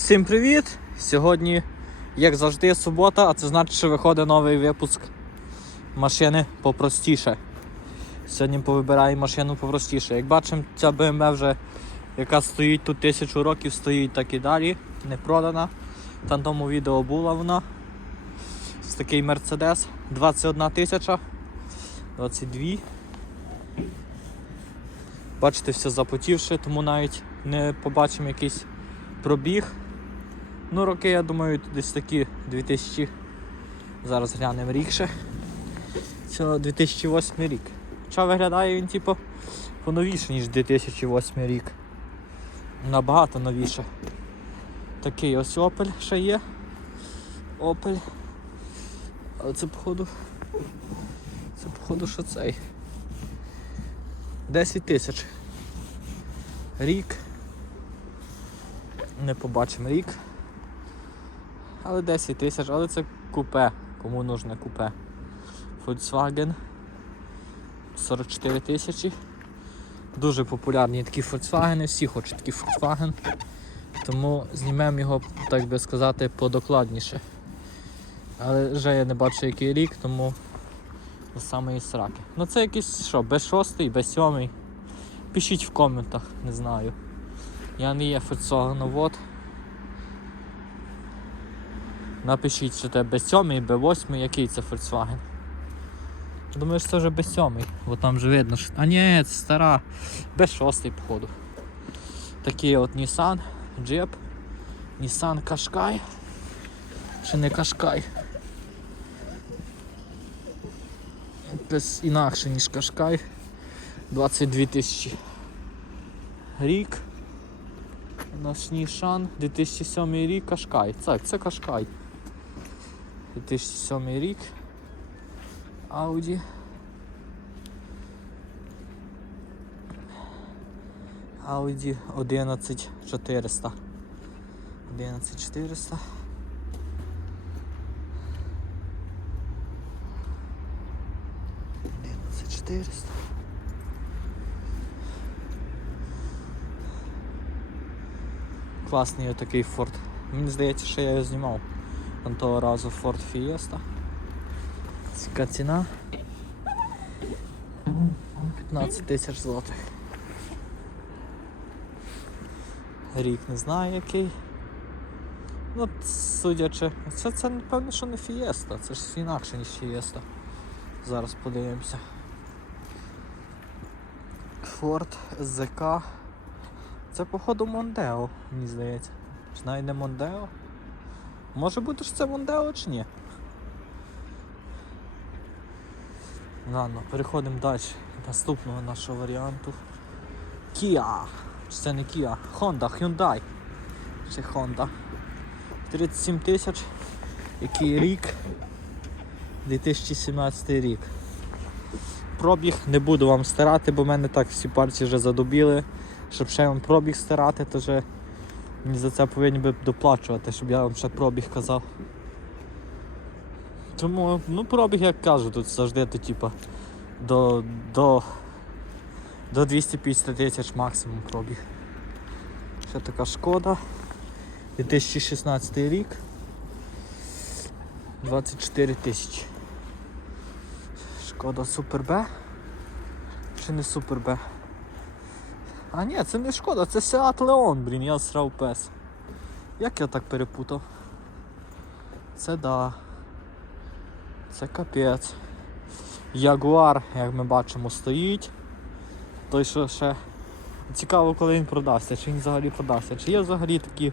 Всім привіт! Сьогодні, як завжди, субота, а це значить, що виходить новий випуск машини попростіше. Сьогодні повибираємо машину попростіше. Як бачимо, ця BMW вже, яка стоїть тут тисячу років, стоїть так і далі, не продана. Там тому відео була вона. Ось такий Mercedes 21 тисяча, 22. Бачите, все запотівше, тому навіть не побачимо якийсь пробіг. Ну, роки, я думаю, десь такі 2000. Зараз глянемо рік ще. Це 2008 рік. Хоча виглядає він типу поновіше, ніж 2008 рік. Набагато новіше. Такий ось Opel ще є. Opel. Але це походу. Це походу що цей. 10 тисяч. Рік. Не побачимо рік. Але 10 тисяч, але це купе. Кому нужне купе. Volkswagen 44 тисячі. Дуже популярні такі Volkswagen, всі хочуть такий Volkswagen. Тому знімемо його, так би сказати, подокладніше. Але вже я не бачу який рік, тому до самої сраки. Ну це якийсь що, без 6 без 7 Пишіть в коментах, не знаю. Я не є ферцогоновод. Напишіть, що це B7, B8, який це Volkswagen. Думаю, що це вже B7, бо там вже видно, що. А ні, це стара. B6, походу. Такий от Nissan, Jeep, Nissan Qashqai. Чи не Qashqai? Десь інакше, ніж Qashqai. 22 тисячі. Рік. У нас Нісан 2007 рік Кашкай. Так, це Кашкай. 2007 рік. Audi. Audi 11400. 11400. Одинадцять чотириста. Класний отакий Ford. Мені здається, що я його знімав. Там того разу Ford Fiesta. Ціка ціна. 15 тисяч злотих. Рік не знаю який. Ну, судячи, це, це напевно, що не Fiesta, це ж інакше, ніж Fiesta. Зараз подивимося. Ford ZK. Це походу Мондео, мені здається. Знайде Мондео. Може бути, що це Мондео чи ні? Ладно, переходимо далі. Наступного нашого варіанту. Kia. Чи це не Kia? Honda, Hyundai. Чи Honda. 37 тисяч. Який рік? 2017 рік. Пробіг не буду вам стирати, бо в мене так всі партії вже задубіли. Щоб ще вам пробіг стирати, то вже мені за це повинні би доплачувати, щоб я вам ще пробіг казав. Тому, ну пробіг, як кажу, тут завжди то типа до, до, до 250 тисяч максимум пробіг. Ще така шкода. 2016 рік. 24 тисячі. Шкода Супер Б. Чи не Супер Б? А ні, це не шкода, це Seat Leon, блін, я срав пес. Як я так перепутав? Це да. Це капець. Ягуар, як ми бачимо, стоїть. Той що ще. Цікаво, коли він продався, чи він взагалі продався. Чи є взагалі такі.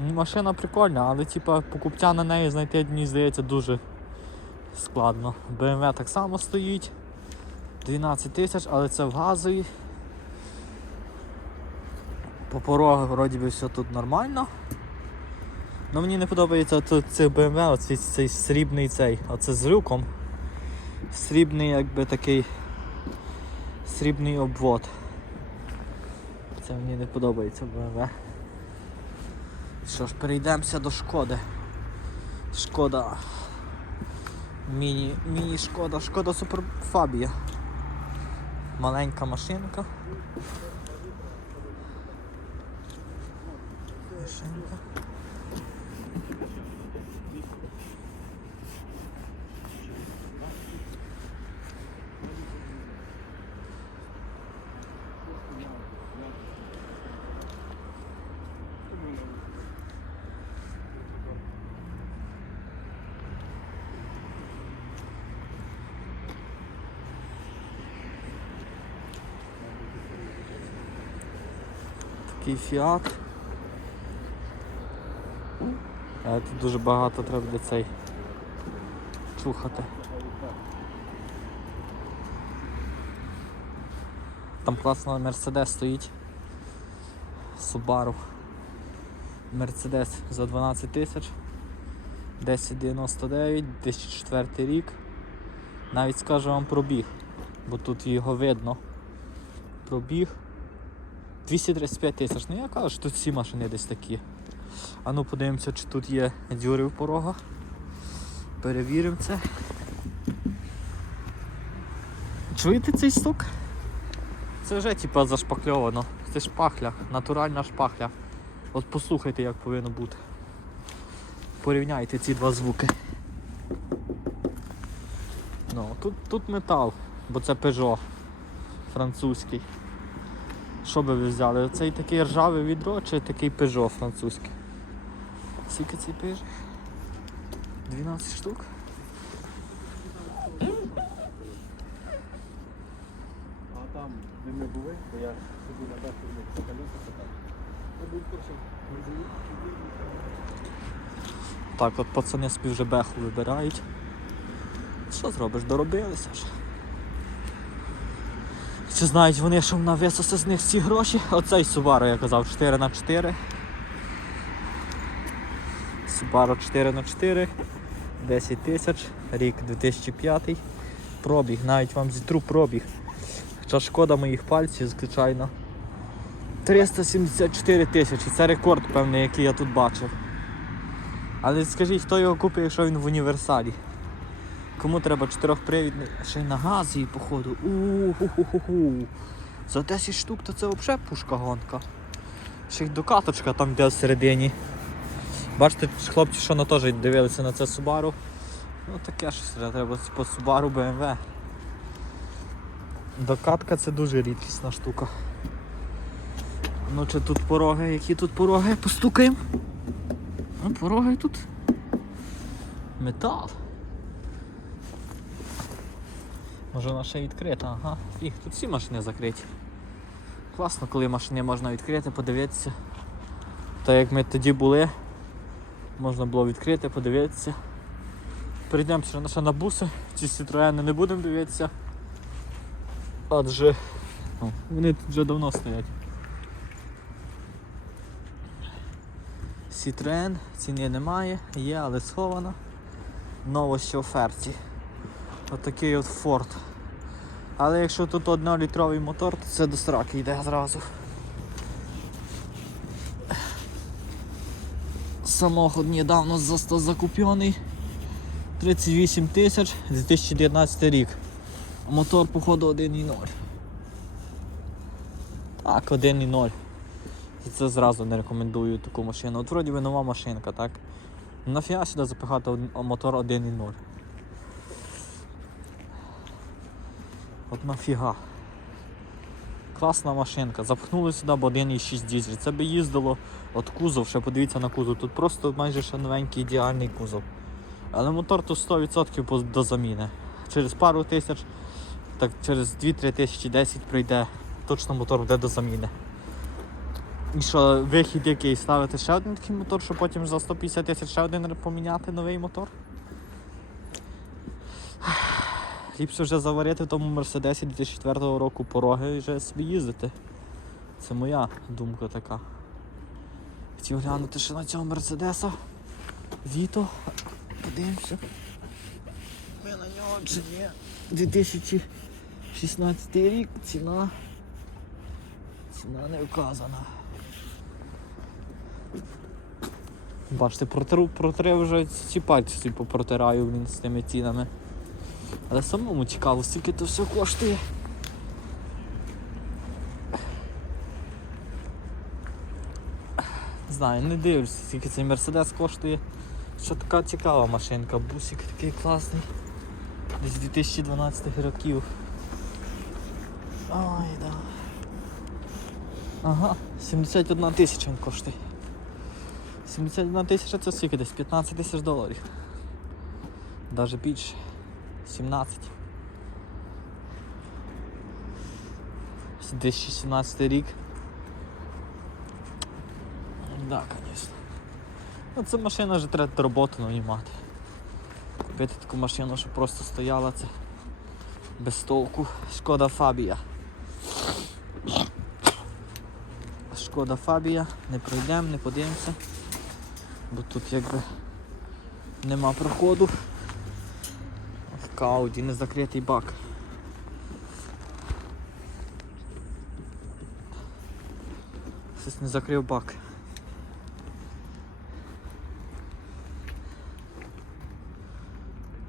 Ну, Машина прикольна, але типа покупця на неї знайти, мені здається, дуже складно. BMW так само стоїть. 12 тисяч, але це в газовій. По порогах вроді би все тут нормально. Ну мені не подобається цей BMW, оцей цей срібний цей, оце з люком. Срібний якби такий срібний обвод. Це мені не подобається BMW. Що ж, перейдемося до шкоди. Шкода. Міні, міні шкода, шкода суперфабія. Маленька машинка. Машинка. Такий. А тут дуже багато треба буде цей чухати. Там класно Мерседес стоїть. Subaru. Мерседес за 12 тисяч. 1099, 2004 рік. Навіть скажу вам пробіг, бо тут його видно. Пробіг 235 тисяч. Ну я кажу, що тут всі машини десь такі. А ну подивимося, чи тут є дюри в порогах. Перевіримо це. Чуєте цей стук? Це вже типа зашпакльовано. Це шпахля, натуральна шпахля. От послухайте, як повинно бути. Порівняйте ці два звуки. Ну, тут, тут метал, бо це Peugeot французький. Що би ви взяли? Оцей такий ржавий відро чи такий Peugeot французький? Скільки цей Peugeot? 12 штук. А там, де ми були, то я собі на по колеса катав. Так, от пацани собі вже беху вибирають. Що зробиш? Доробилися ж. Чи знають вони, що вона висосе з них ці гроші? Оцей Subaru, я казав, 4 на 4 Subaru 4 на 4 10 тисяч, рік 2005 Пробіг, навіть вам зітру пробіг. Хоча шкода моїх пальців, звичайно. 374 тисячі. Це рекорд, певний, який я тут бачив. Але скажіть, хто його купить, якщо він в універсалі? Кому треба чотирьохпривідний? Ще й на газі, походу. У-ху-ху-ху. За 10 штук то це взагалі пушка гонка. Ще й докаточка там де всередині. Бачите, хлопці, що на теж дивилися на це Subaru. Ну таке щось треба по Subaru BMW. Докатка це дуже рідкісна штука. Ну чи тут пороги? Які тут пороги? Постукаємо. Ну, пороги тут. Метал. Може вона ще відкрита, ага. Фіг, тут всі машини закриті. Класно, коли машини можна відкрити, подивитися. Так як ми тоді були, можна було відкрити, подивитися. Прийдемо ще на- буси, ці Citroени не будемо дивитися. Адже ну, вони тут вже давно стоять. Citroen, ціни немає, є, але схована. Новості оферті. Отакий от Ford. Але якщо тут 1-літровий мотор, то це до сраки йде зразу. Самохід недавно за 100 закуплений. 38 тисяч 2019 рік. Мотор, походу, 1,0. Так, 1,0. І це зразу не рекомендую таку машину. От вроді би нова машинка, так? Нафіга сюди запихати мотор 1.0. От нафіга. Класна машинка. Запхнули сюди б 1.6 дізель. Це би їздило от кузов, ще подивіться на кузов. Тут просто майже ще новенький ідеальний кузов. Але мотор тут 100% до заміни. Через пару тисяч, так через 2-3 тисячі 10 прийде, точно мотор буде до заміни. І що, вихід який? Ставити ще один такий мотор, щоб потім за 150 тисяч ще один поміняти новий мотор? Ліпше вже заварити в тому Мерседесі 2004 року пороги і вже собі їздити. Це моя думка така. Хотів глянути ще на цього Мерседеса. Віто. Подивимося. Ми на нього чи ні. 2016 рік ціна. Ціна не вказана. Бачите, протру, протрив вже ці пальці попротираю блін, з тими цінами. Але самому цікаво, скільки то все коштує. Не знаю, не дивлюся, скільки цей Мерседес коштує. Що така цікава машинка, бусик такий класний. Десь 2012 років. Ой, да. Ага, 71 тисяча він коштує. 71 тисяча це скільки десь 15 тисяч доларів. Даже більше. 17. 2017 рік. Да, звісно. Ну, це машина вже треба роботу нанімати. Купити таку машину, щоб просто стояла це без толку. Шкода Фабія. Шкода Фабія, не пройдемо, не подивимося, бо тут якби нема проходу. В Ауді не закритий бак. Щось не закрив бак.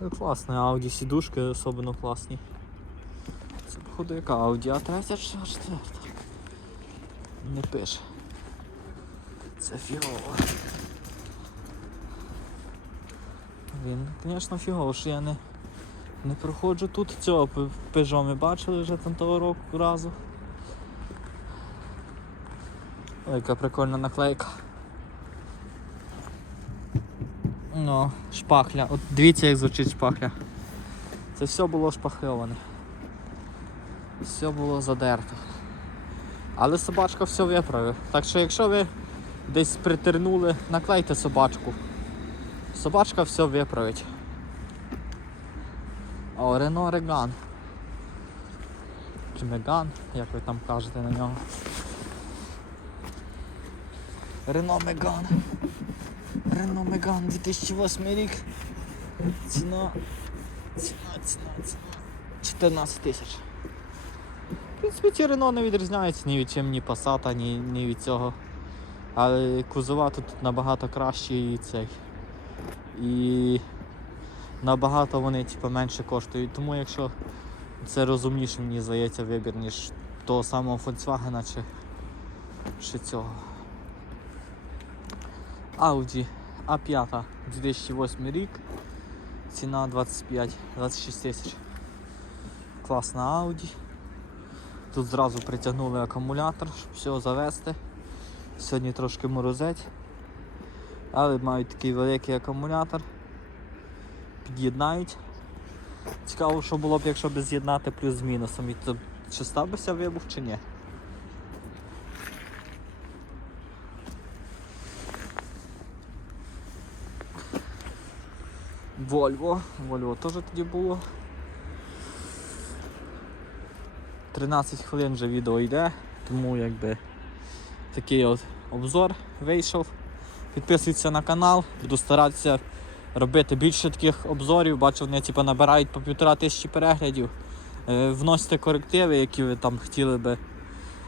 Ну, класне, Audi сідушки особливо класні. Це походу яка Audi А3 чи четверта? Не пише. Це фігово. Він, звісно, фігово, що я не, не проходжу тут. Цього Peugeot ми бачили вже там того року разу. Ой, яка прикольна наклейка. Ну, шпахля. От дивіться, як звучить шпахля. Це все було шпахльоване. Все було задерто. Але собачка все виправив. Так що якщо ви десь притернули, наклейте собачку. Собачка все виправить. О, Рено Реган. Чи Меган, як ви там кажете на нього. Рено Меган. Рено Меган 2008 рік. Ціна. Ціна, ціна, ціна. 14 тисяч. В принципі, ці Рено не відрізняються ні від чим, ні Passat, ні, ні від цього. Але кузова тут набагато кращі і цей. І набагато вони типу, менше коштують. Тому якщо це розумніше, мені здається, вибір, ніж того самого Volkswagen чи, чи цього. Audi A5 2008 рік. Ціна 25-26 тисяч. Класна Audi. Тут зразу притягнули акумулятор, щоб все завести. Сьогодні трошки морозець. Але мають такий великий акумулятор. Під'єднають. Цікаво, що було б, якщо б з'єднати плюс з мінусом. І то чи стався вибух чи ні. Вольво. Вольво теж тоді було. 13 хвилин вже відео йде, тому якби такий от обзор вийшов. Підписуйтесь на канал, буду старатися робити більше таких обзорів. Бачу, вони типу, набирають по півтора тисячі переглядів. Е, Вносите корективи, які ви там хотіли би,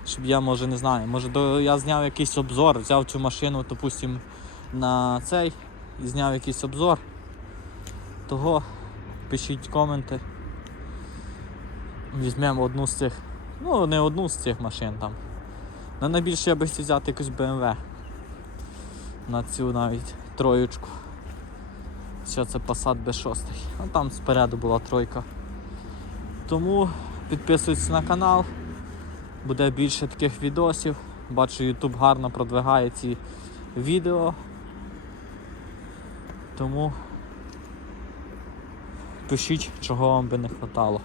щоб я може не знаю. Може до, я зняв якийсь обзор, взяв цю машину, допустим, на цей і зняв якийсь обзор. Того пишіть коменти. Візьмемо одну з цих. Ну, не одну з цих машин там. На найбільше я би хотів взяти якусь BMW. На цю навіть троєчку. Що це Passat B6. А там спереду була тройка. Тому підписуйтесь на канал. Буде більше таких відосів. Бачу, YouTube гарно продвигає ці відео. Тому пишіть, чого вам би не хватало.